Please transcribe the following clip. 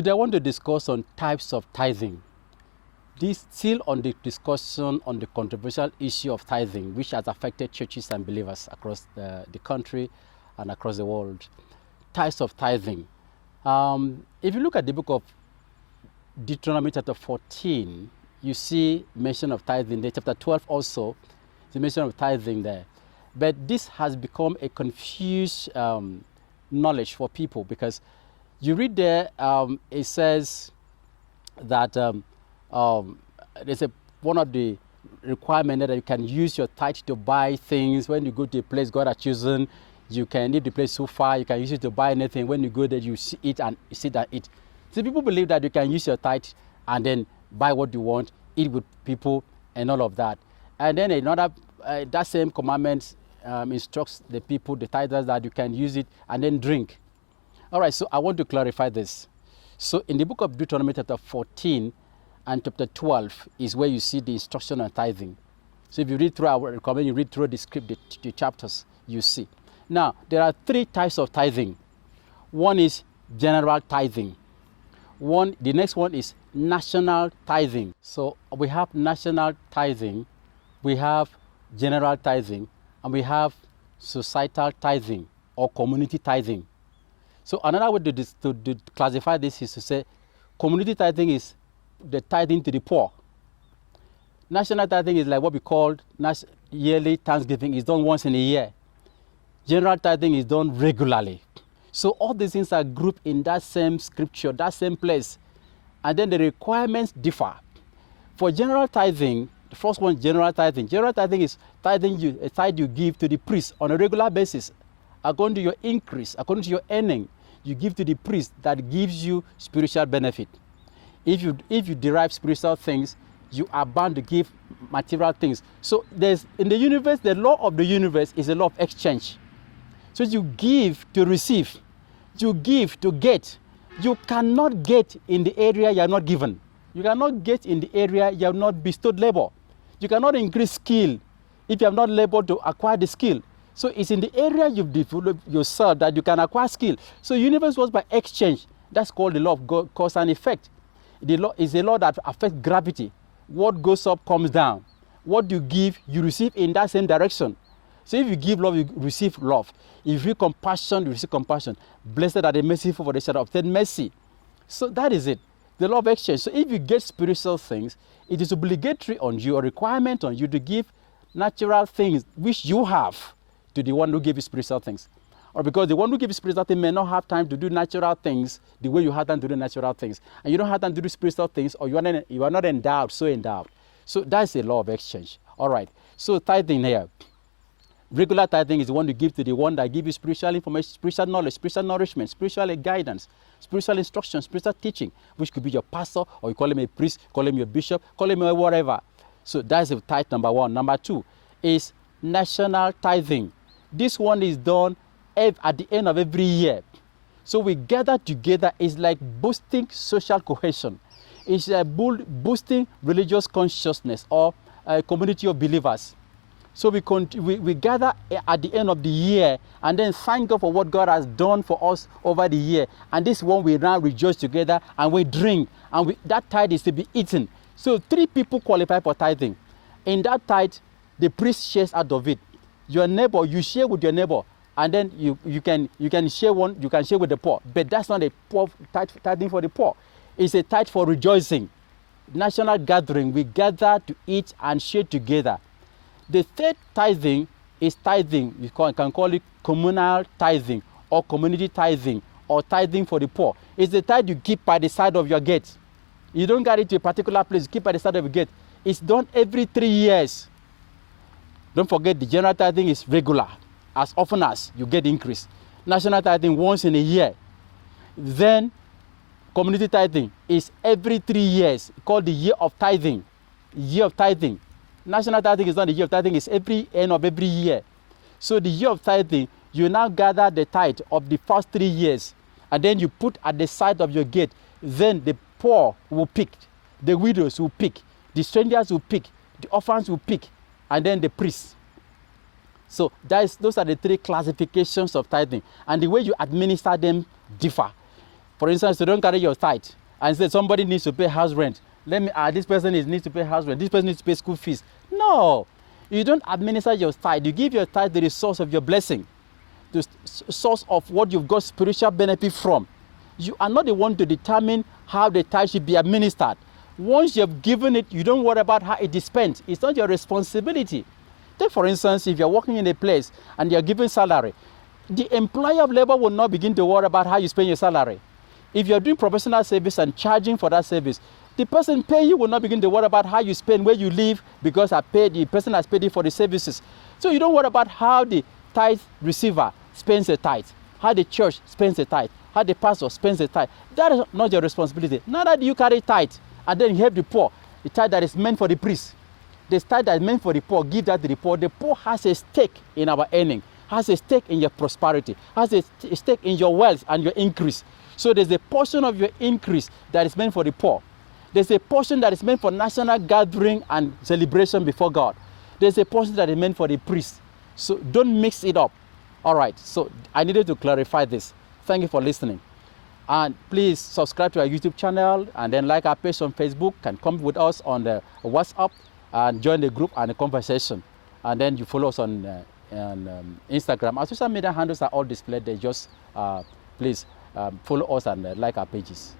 Today I want to discuss on types of tithing. This still on the discussion on the controversial issue of tithing, which has affected churches and believers across the country and across the world. Types of tithing. If you look at the book of Deuteronomy chapter 14, you see mention of tithing there. Chapter 12 also, the mention of tithing there. But this has become a confused knowledge for people, because you read there, it says that there's one of the requirements that you can use your tithe to buy things. When you go to a place God has chosen, you can leave the place so far, you can use it to buy anything. When you go there, you eat and sit and eat. So people believe that you can use your tithe and then buy what you want, eat with people, and all of that. And then another, that same commandment instructs the people, the tithers, that you can use it and then drink. All right, so I want to clarify this. So in the book of Deuteronomy chapter 14 and chapter 12 is where you see the instruction on tithing. So if you read through, I would recommend you read through the script, the chapters, you see. Now, there are three types of tithing. One is general tithing. The next one is national tithing. So we have national tithing, we have general tithing, and we have societal tithing or community tithing. So another way to classify this is to say community tithing is the tithing to the poor. National tithing is like what we call yearly thanksgiving. It's done once in a year. General tithing is done regularly. So all these things are grouped in that same scripture, that same place. And then the requirements differ. For general tithing, the first one, general tithing. General tithing is a tithe you give to the priest on a regular basis. According to your increase, according to your earning, you give to the priest that gives you spiritual benefit. If you derive spiritual things, you are bound to give material things. So in the universe, the law of the universe is a law of exchange. So you give to receive, you give to get. You cannot get in the area you are not given. You cannot get in the area you have not bestowed labor. You cannot increase skill if you have not labored to acquire the skill. So it's in the area you've developed yourself that you can acquire skill. So universe works by exchange. That's called the law of cause and effect. The law is a law that affects gravity. What goes up comes down. What you give, you receive in that same direction. So if you give love, you receive love. If you feel compassion, you receive compassion. Blessed are the merciful, for they shall obtain mercy. So that is it, the law of exchange. So if you get spiritual things, it is obligatory on you, a requirement on you to give natural things which you have to the one who gave you spiritual things. Or because the one who gave you spiritual things may not have time to do natural things the way you have time to do natural things. And you don't have time to do spiritual things, or you are not endowed, so endowed. So that's the law of exchange. All right. So tithing here. Regular tithing is the one you give to the one that gives you spiritual information, spiritual knowledge, spiritual nourishment, spiritual guidance, spiritual instruction, spiritual teaching, which could be your pastor, or you call him a priest, call him your bishop, call him whatever. So that's the tithe number one. Number two is national tithing. This one is done at the end of every year. So we gather together. It's like boosting social cohesion. It's like boosting religious consciousness or a community of believers. So we gather at the end of the year and then thank God for what God has done for us over the year. And this one we now rejoice together and we drink, and that tithe is to be eaten. So 3 people qualify for tithing. In that tithe, the priest shares out of it. Your neighbor, you share with your neighbor, and then you can share with the poor. But that's not a poor tithing for the poor. It's a tithe for rejoicing. National gathering, we gather to eat and share together. The third tithing is tithing. You can call it communal tithing or community tithing or tithing for the poor. It's the tithe you keep by the side of your gate. You don't get it to a particular place, you keep by the side of your gate. It's done every 3 years. Don't forget, the general tithing is regular, as often as you get increase. National tithing once in a year. Then community tithing is every 3 years, called the year of tithing. Year of tithing. National tithing is not the year of tithing, it's every end of every year. So the year of tithing, you now gather the tithe of the first 3 years, and then you put at the side of your gate. Then the poor will pick, the widows will pick, the strangers will pick, the orphans will pick, and then the priests. So those are the 3 classifications of tithing. And the way you administer them differ. For instance, you don't carry your tithe and say somebody needs to pay house rent. Let me this person needs to pay house rent. This person needs to pay school fees. No, you don't administer your tithe. You give your tithe the source of your blessing, the source of what you've got spiritual benefit from. You are not the one to determine how the tithe should be administered. Once you have given it, you don't worry about how it is spent. It's not your responsibility. Take for instance, if you're working in a place and you're given salary, the employer of labor will not begin to worry about how you spend your salary. If you're doing professional service and charging for that service, the person paying you will not begin to worry about how you spend, where you live, because the person has paid you for the services. So you don't worry about how the tithe receiver spends a tithe, how the church spends a tithe, how the pastor spends a tithe. That is not your responsibility. Neither do you carry tithe and then you help the poor. The tithe that is meant for the priest, the tithe that is meant for the poor, give that to the poor. The poor has a stake in our earning, has a stake in your prosperity, has a stake in your wealth and your increase. So there's a portion of your increase that is meant for the poor. There's a portion that is meant for national gathering and celebration before God. There's a portion that is meant for the priest. So don't mix it up. All right, so I needed to clarify this. Thank you for listening. And please subscribe to our YouTube channel and then like our page on Facebook and come with us on the WhatsApp and join the group and the conversation. And then you follow us on Instagram. Our social media handles are all displayed there. Just please follow us and like our pages.